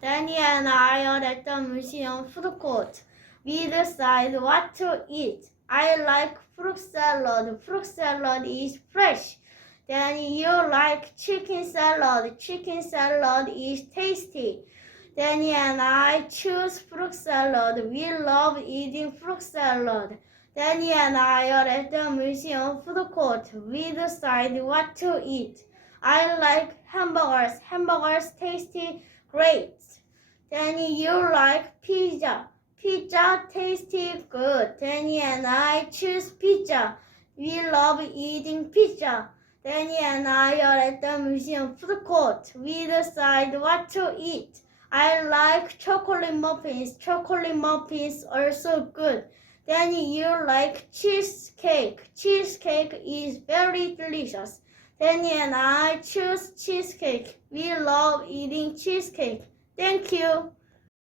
Danny and I are at the museum food court. We decide what to eat. I like fruit salad. Fruit salad is fresh. Then you like chicken salad. Chicken salad is tasty. Danny and I choose fruit salad. We love eating fruit salad. Danny and I are at the museum food court. We decide what to eat. I like hamburgers. Hamburgers tasty great. Danny, you like pizza. Pizza tasty good. Danny and I choose pizza. We love eating pizza. Danny and I are at the museum food court. We decide what to eat. I like chocolate muffins. Chocolate muffins are so good. Danny, you like cheesecake. Cheesecake is very delicious. Danny and I choose cheesecake. We love eating cheesecake. Thank you.